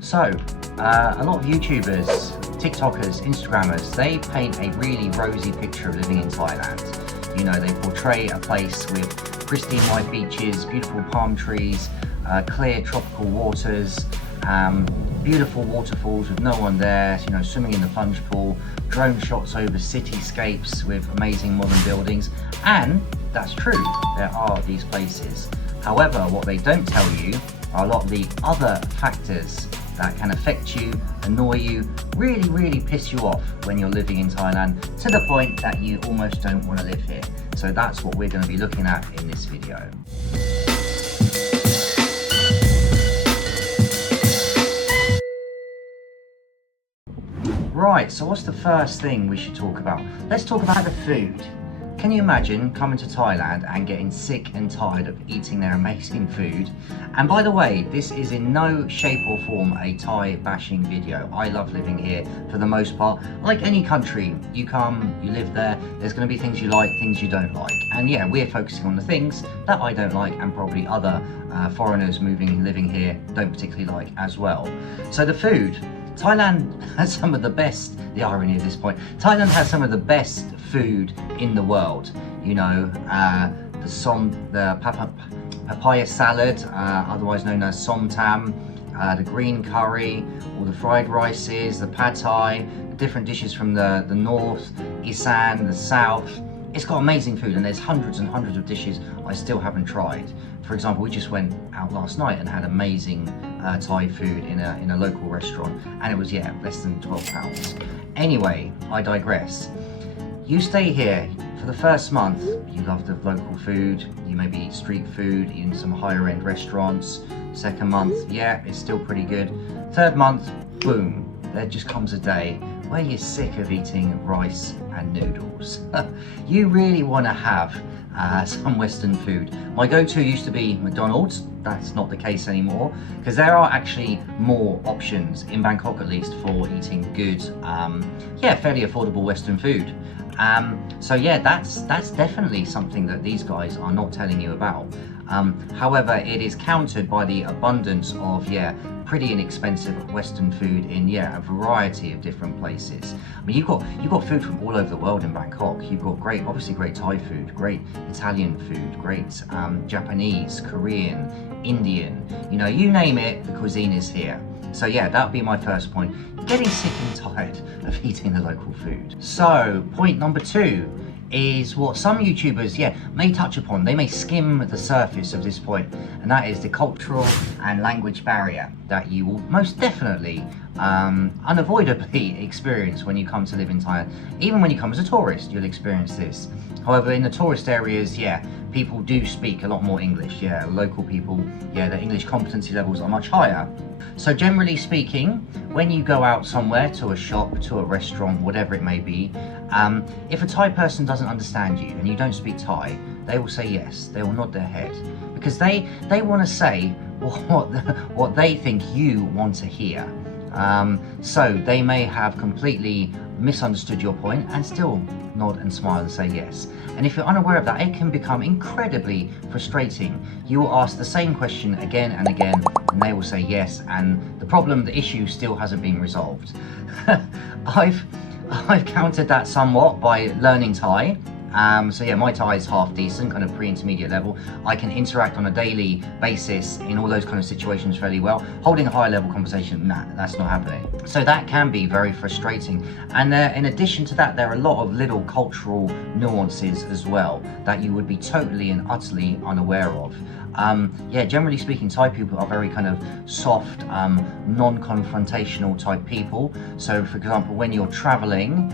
So, a lot of YouTubers, TikTokers, Instagrammers, they paint a really rosy picture of living in Thailand. You know, they portray a place with pristine white beaches, beautiful palm trees, clear tropical waters, beautiful waterfalls with no one there, you know, swimming in the plunge pool, drone shots over cityscapes with amazing modern buildings. And that's true, there are these places. However, what they don't tell you are a lot of the other factors that can affect you, annoy you, really piss you off when you're living in Thailand, to the point that you almost don't want to live here. So that's what we're going to be looking at in this video. Right, so what's the first thing we should talk about? Let's talk about the food. Can you imagine coming to Thailand and getting sick and tired of eating their amazing food? And by the way, this is in no shape or form a Thai bashing video. I love living here for the most part. Like any country, you come, you live there, there's going to be things you like, things you don't like. And yeah, we're focusing on the things that I don't like and probably other foreigners living here don't particularly like as well. So the food. Thailand has some of the best, the irony at this point, Thailand has some of the best food in the world. You know, the papaya salad, otherwise known as som tam, the green curry, all the fried rices, the pad thai, different dishes from the north, Isan, the south. It's got amazing food, and there's hundreds and hundreds of dishes I still haven't tried. For example, we just went out last night and had amazing Thai food in a local restaurant, and it was, yeah, less than £12. Anyway, I digress. You stay here for the first month, you love the local food, you maybe eat street food in some higher end restaurants. Second month, yeah, it's still pretty good. Third month, boom, there just comes a day where you're sick of eating rice and noodles. You really want to have some Western food. My go-to used to be McDonald's. That's not the case anymore, because there are actually more options in Bangkok, at least, for eating good, yeah, fairly affordable Western food. So yeah, that's definitely something that these guys are not telling you about. However, it is countered by the abundance of, yeah, pretty inexpensive Western food in, yeah, a variety of different places. I mean, you've got food from all over the world in Bangkok. You've got obviously great Thai food, great Italian food, great Japanese, Korean, Indian, you know, you name it, the cuisine is here. So yeah, that would be my first point. Getting sick and tired of eating the local food. So point number 2 is what some YouTubers, yeah, may touch upon. They may skim the surface of this point, and that is the cultural and language barrier that you will most definitely unavoidably experience when you come to live in Thailand. Even when you come as a tourist, you'll experience this. However, in the tourist areas, yeah, people do speak a lot more English. Yeah, local people, yeah, their English competency levels are much higher. So generally speaking, when you go out somewhere, to a shop, to a restaurant, whatever it may be, if a Thai person doesn't understand you and you don't speak Thai, they will say yes, they will nod their head, because they want to say what they think you want to hear. So they may have completely misunderstood your point and still nod and smile and say yes. And if you're unaware of that, it can become incredibly frustrating. You will ask the same question again and again, and they will say yes, and the issue still hasn't been resolved. I've countered that somewhat by learning Thai. So yeah, my Thai is half decent, kind of pre-intermediate level. I can interact on a daily basis in all those kind of situations fairly well. Holding a high level conversation, nah, that's not happening. So that can be very frustrating. And in addition to that, there are a lot of little cultural nuances as well that you would be totally and utterly unaware of. Yeah, generally speaking, Thai people are very kind of soft, non-confrontational type people. So for example, when you're traveling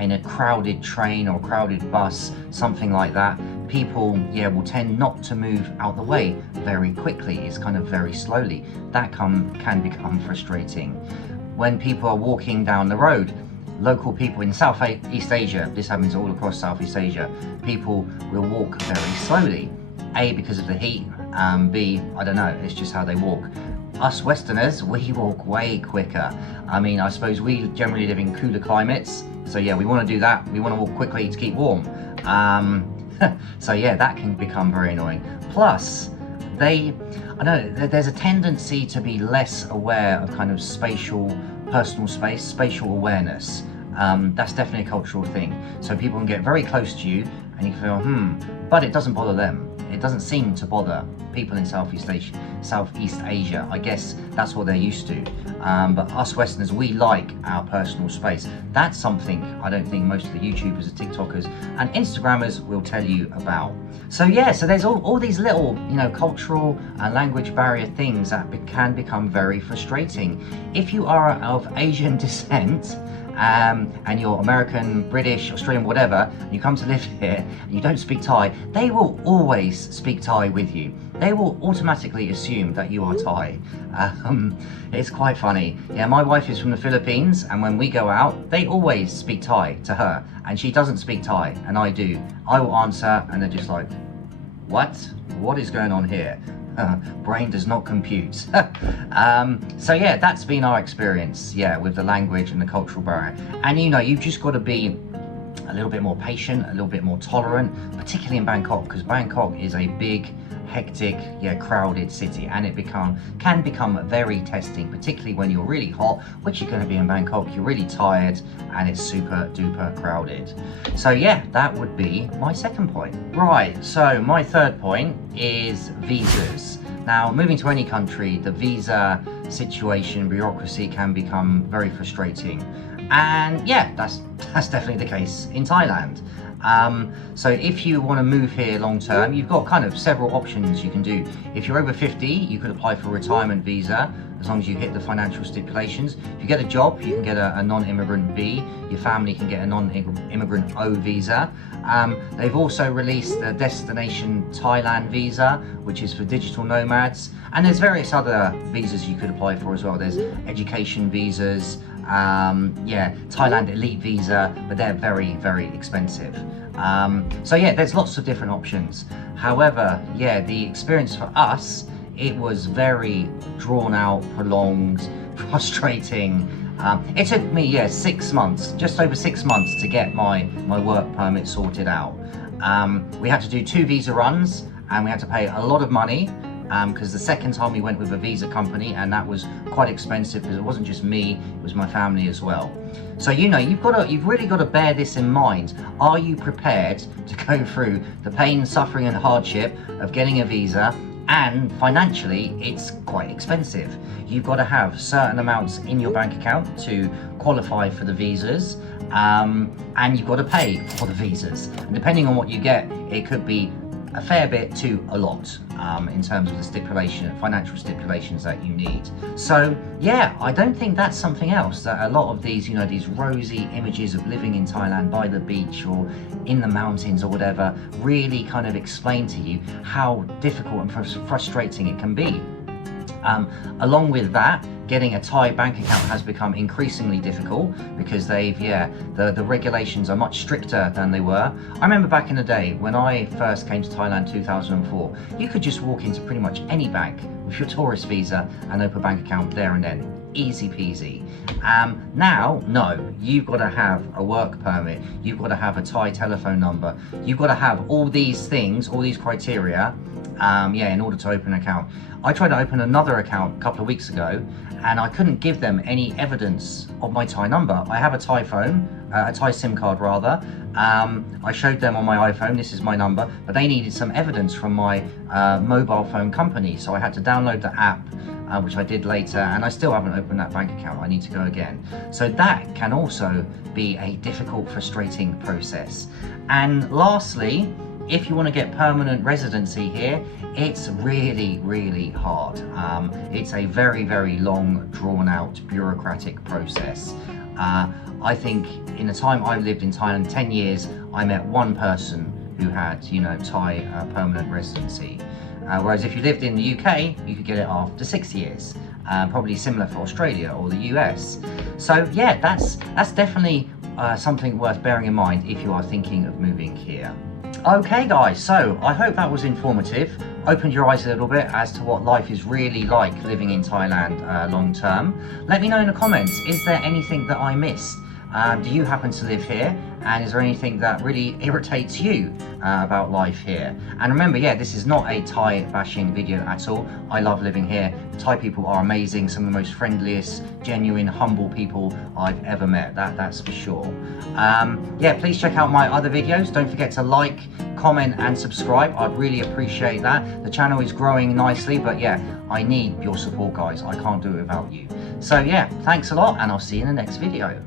in a crowded train or crowded bus, something like that, people, yeah, will tend not to move out the way very quickly. It's kind of very slowly. That can become frustrating. When people are walking down the road, local people in Southeast Asia, this happens all across Southeast Asia, people will walk very slowly. A, because of the heat, B, I don't know, it's just how they walk. Us Westerners, we walk way quicker. I mean, I suppose we generally live in cooler climates, so yeah, we want to do that. We want to walk quickly to keep warm. So yeah, that can become very annoying. Plus, I know there's a tendency to be less aware of kind of personal space, spatial awareness. That's definitely a cultural thing. So people can get very close to you and you feel, but it doesn't bother them. It doesn't seem to bother people in Southeast Asia. I guess that's what they're used to. But us Westerners, we like our personal space. That's something I don't think most of the YouTubers, the TikTokers and Instagrammers will tell you about. So yeah, so there's all these little, cultural and language barrier things that can become very frustrating. If you are of Asian descent, and you're American, British, Australian, whatever, and you come to live here and you don't speak Thai, they will always speak Thai with you. They will automatically assume that you are Thai. It's quite funny. Yeah, my wife is from the Philippines, and when we go out, they always speak Thai to her, and she doesn't speak Thai, and I do. I will answer, and they're just like, what? What is going on here? Brain does not compute. So yeah, that's been our experience, with the language and the cultural barrier. And you've just got to be a little bit more patient, a little bit more tolerant, particularly in Bangkok, because Bangkok is a big, hectic, crowded city, and it can become very testing, particularly when you're really hot, which you're going to be in Bangkok. You're really tired and it's super duper crowded. So yeah, that would be my second point. Right, so my third point is visas. Now, moving to any country, the visa situation, bureaucracy can become very frustrating. And yeah, that's definitely the case in Thailand. So if you want to move here long term, you've got kind of several options you can do. If you're over 50, you could apply for a retirement visa as long as you hit the financial stipulations. If you get a job, you can get a non-immigrant B. Your family can get a non-immigrant O visa. They've also released the Destination Thailand visa, which is for digital nomads. And there's various other visas you could apply for as well. There's education visas, Thailand Elite visa, but they're very, very expensive. So yeah, there's lots of different options. However, the experience for us, it was very drawn out, prolonged, frustrating. It took me 6 months, just over 6 months, to get my work permit sorted out. We had to do 2 visa runs, and we had to pay a lot of money, because the second time we went with a visa company, and that was quite expensive because it wasn't just me, it was my family as well. So you've really got to bear this in mind. Are you prepared to go through the pain, suffering and hardship of getting a visa? And financially, it's quite expensive. You've got to have certain amounts in your bank account to qualify for the visas, and you've got to pay for the visas. And depending on what you get, it could be a fair bit to a lot in terms of the financial stipulations that you need. So yeah, I don't think that's something else that a lot of these, these rosy images of living in Thailand by the beach or in the mountains or whatever, really kind of explain to you how difficult and frustrating it can be. Along with that, getting a Thai bank account has become increasingly difficult because the regulations are much stricter than they were. I remember back in the day when I first came to Thailand in 2004, you could just walk into pretty much any bank with your tourist visa and open a bank account there and then. Easy peasy. Now, no, you've got to have a work permit, you've got to have a Thai telephone number, you've got to have all these things, all these criteria, in order to open an account. I tried to open another account a couple of weeks ago, and I couldn't give them any evidence of my Thai number. I have a Thai phone, a Thai SIM card rather. I showed them on my iPhone, this is my number, but they needed some evidence from my mobile phone company, so I had to download the app, which I did later, and I still haven't opened that bank account. I need to go again. So that can also be a difficult, frustrating process. And lastly, if you want to get permanent residency here, it's really, really hard. It's a very, very long, drawn-out, bureaucratic process. I think in the time I lived in Thailand, 10 years, I met one person who had, Thai permanent residency. Whereas if you lived in the UK, you could get it after 6 years. Probably similar for Australia or the US. So yeah, that's definitely something worth bearing in mind if you are thinking of moving here. Okay guys, so I hope that was informative, opened your eyes a little bit as to what life is really like living in Thailand long term. Let me know in the comments, is there anything that I missed? Do you happen to live here? And is there anything that really irritates you about life here? And remember, yeah, this is not a Thai bashing video at all. I love living here. Thai people are amazing, some of the most friendliest, genuine, humble people I've ever met, that's for sure. Yeah, please check out my other videos. Don't forget to like, comment and subscribe. I'd really appreciate that. The channel is growing nicely, but yeah, I need your support, guys. I can't do it without you. So yeah, thanks a lot, and I'll see you in the next video.